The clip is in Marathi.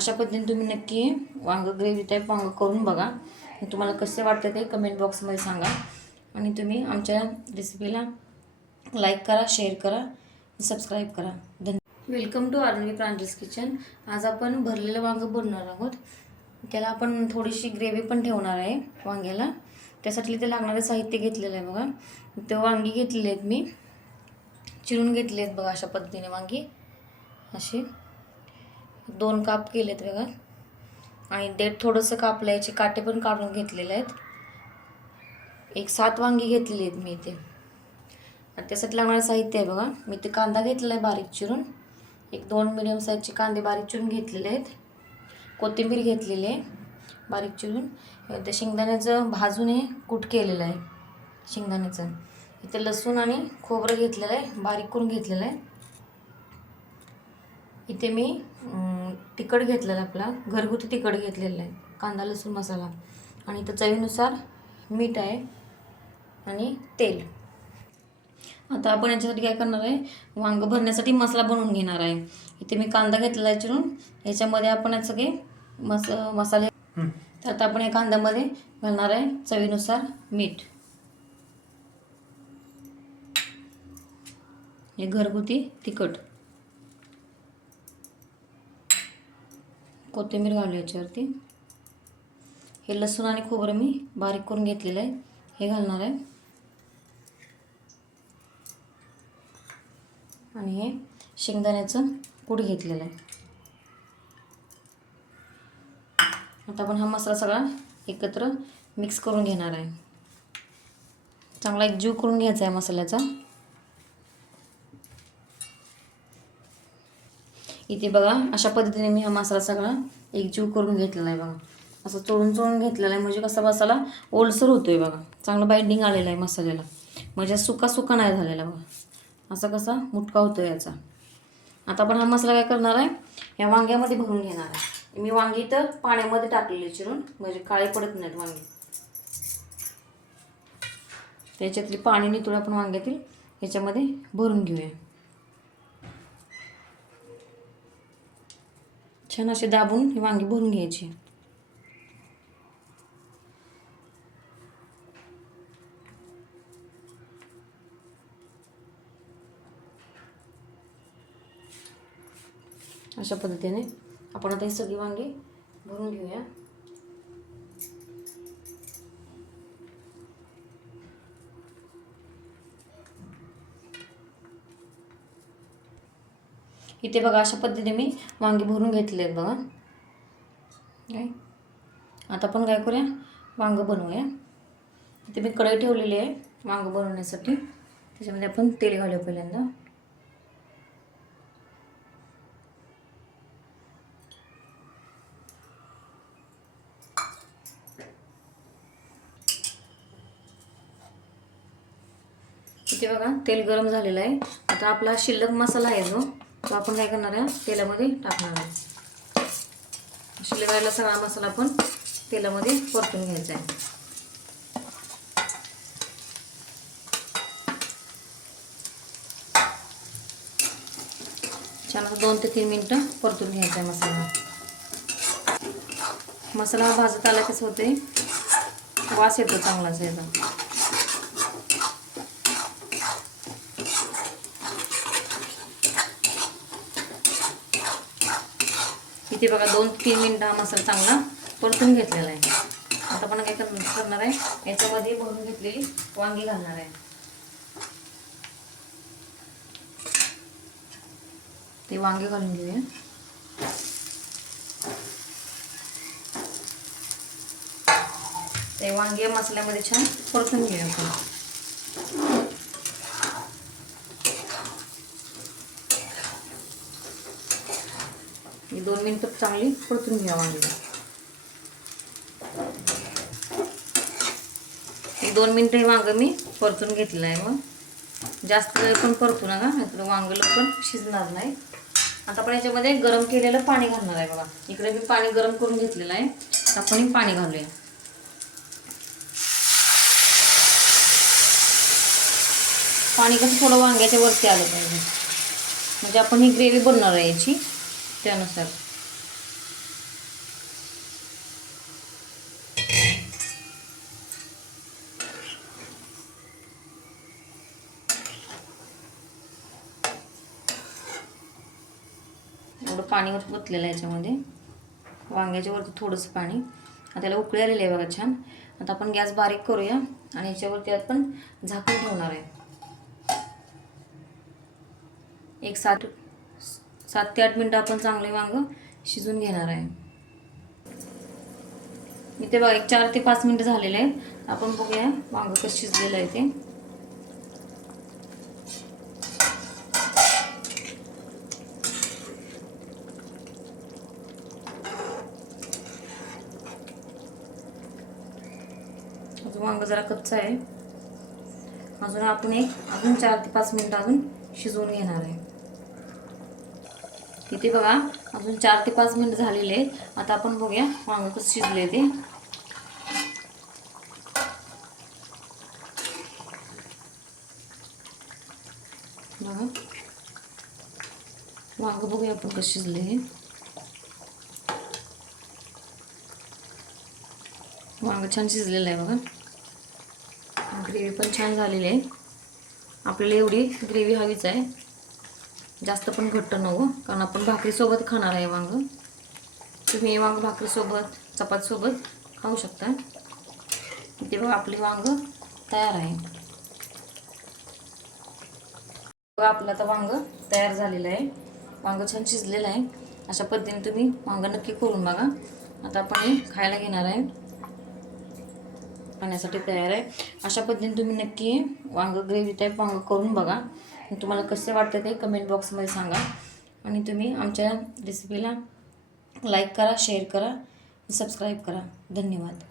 अशा पद्धतीने तुम्ही नक्की वांगं ग्रेव्ही टाईप वांगं करून बघा. तुम्हाला कसे वाटते ते कमेंट बॉक्समध्ये सांगा. आणि तुम्ही आमच्या रेसिपीला लाईक करा, शेअर करा, सबस्क्राईब करा. Welcome to Arnavi Pranjal's kitchen. आज आपण भरलेलं वांगं बनवणार आहोत. त्याला आपण थोडीशी ग्रेव्ही पण ठेवणार आहे वांग्याला. त्यासाठी ते लागणारे साहित्य घेतलेलं आहे बघा. ते वांगी घेतलेले आहेत मी, चिरून घेतले आहेत बघा. अशा पद्धतीने वांगी असे 2 काप केलेत बघा. आणि देठ थोडंसं कापलं, याचे काटे पण काढून घेतलेले आहेत. एक 7 वांगी घेतलेली आहेत मी इथे. आणि त्यासाठी लागणारं साहित्य आहे बघा. मी ते कांदा घेतलेला आहे बारीक चिरून, एक 2 मिडियम साईजचे कांदे बारीक चिरून घेतलेले आहेत. कोथिंबीर घेतलेली आहे बारीक चिरून. ते शेंगदाण्याचं भाजून हे कूट केलेलं आहे शेंगदाण्याचं. इथे लसूण आणि खोबरं घेतलेलं आहे, बारीक करून घेतलेलं आहे. इथे मी तिखट घेतलेलं आपला घरगुती तिखट घेतलेलं आहे, कांदा लसूण मसाला. आणि इथं चवीनुसार मीठ आहे आणि तेल. आता आपण याच्यासाठी काय करणार आहे, वांगं भरण्यासाठी मसाला बनवून घेणार आहे. इथे मी कांदा घेतलेला आहे चिरून. याच्यामध्ये आपण हे सगळे मसाले तर आता आपण या कांद्यामध्ये घालणार आहे चवीनुसार मीठ, हे घरगुती तिखट, कोथिंबीर घालू याच्यावरती. हे लसूण आणि खोबरं मी बारीक करून घेतलेलं आहे, हे घालणार आहे. आणि हे शेंगदाण्याचं कूट घेतलेलं आहे. आता आपण हा मसाला सगळा एकत्र मिक्स करून घेणार आहे. चांगला एकजीव करून घ्यायचा आहे मसाल्याचा. इथे बघा अशा पद्धतीने मी हा मसाला सगळा एकजीव करून घेतलेला आहे बघा. असं चोळून घेतलेला आहे, म्हणजे कसा मसाला ओलसर होतोय बघा. चांगलं बाइंडिंग आलेलं आहे मसाल्याला, म्हणजे सुका नाही झालेला बघा. असा कसा मुटका होतो याचा. आता आपण हा मसाला काय करणार आहे, या वांग्यामध्ये भरून घेणार आहे. मी वांगी तर पाण्यामध्ये टाकलेली चिरून, म्हणजे काळे पडत नाहीत वांगी. त्याच्यातली पाणी निथळून आपण वांग्यातील याच्यामध्ये भरून घेऊया. छान असे दाबून ही वांगी भरून घ्यायची. अशा पद्धतीने आपण आता ही सगळी वांगी भरून घेऊया. इथे बघा अशा पद्धतीने मी वांगी भरून घेतले आहेत बघा. आता आपण काय करूया, वांगं बनवूया. इथे मी कढई ठेवलेली आहे वांगं बनवण्यासाठी. त्याच्यामध्ये आपण तेल घालूया पहिल्यांदा. इथे बघा तेल गरम झालेलं आहे. आता आपला शिल्लक मसाला आहे जो, तो आपण काय करणार आहे, तेलामध्ये टाकणार आहे. शिल्लक राहिलेला सगळा मसाला आपण तेलामध्ये परतून घ्यायचा आहे. छान 2 ते 3 मिनिटं परतून घ्यायचा आहे मसाला. मसाला भाजत आला कसं होते, वास येतो चांगलाच याचा. इथे बघा 2 ते 3 मिनिटं हा मसाला चांगला परतून घेतलेला आहे. आता आपण काय करणार आहे, याच्यामध्ये भरून घेतलेली वांगी घालणार आहे. ते वांगे घालून घेऊया. ते वांगे मसाल्यामध्ये छान परतून घेऊया आपण. ही 2 मिनिटं चांगली परतून घ्या वांगी. 2 मिनिटं हे वांगं मी परतून घेतलेलं आहे. मग जास्त वेळ पण परतू नका, नाहीतर वांगं पण शिजणार नाही. आता आपण याच्यामध्ये गरम केलेलं पाणी घालणार आहे बघा. इकडे मी पाणी गरम करून घेतलेलं आहे. आपण पाणी घालूया. पाणी कसं थोडं वांग्याच्या वरती आलं पाहिजे, म्हणजे आपण ही ग्रेव्ही बनवणार आहे याची, त्यानुसार. पाणी ओतलेलं आहे याच्यामध्ये. वांग्याच्या वरती थोडंसं पाणी. आता त्याला उकळी आलेली आहे बघा छान. आता आपण गॅस बारीक करूया आणि याच्यावरती आपण झाकून ठेवणार आहे. एक 7 ते 8 मिनटं आपण चांगले वांग शिजून घेणार आहे. इथे बघा एक 4 ते 5 मिनटं झालेले आहेत. आपण बघूया वांग कसं शिजलेलं आहे ते. अजून वांग जरा कच्चं आहे. अजून 4 ते 5 मिनटं अजून शिजवून घेणार आहे. इथे बघा अजून 4 ते 5 मिनिट झालेले आहेत. आता आपण बघूया वांग कसं शिजले ते. बघा वांग बघूया आपण कसं शिजले हे. वांग छान शिजलेलं आहे बघा. ग्रेव्ही पण छान झालेली आहे. आपल्याला एवढी ग्रेव्ही हवीच आहे, जास्त पण घट्ट नको, कारण आपण भाकरीसोबत खाणार आहे वांग. तुम्ही हे वांग भाकरीसोबत चपातीसोबत खाऊ शकता. इथे बघा आपले वांग तयार आहे. बघा आपलं आता वांग तयार झालेलं आहे. वांग छान शिजलेलं आहे. अशा पद्धतीने तुम्ही वांग नक्की करून बघा. आता आपण हे खायला घेणार आहे. खाण्यासाठी तयार आहे. अशा पद्धतीने तुम्ही नक्की वांग ग्रेव्ही टाईप वांग करून बघा. तुम्हाला कसे वाटते ते कमेंट बॉक्समध्ये सांगा. आणि तुम्ही आमच्या रेसिपीला लाईक करा, शेअर करा, सबस्क्राईब करा. धन्यवाद.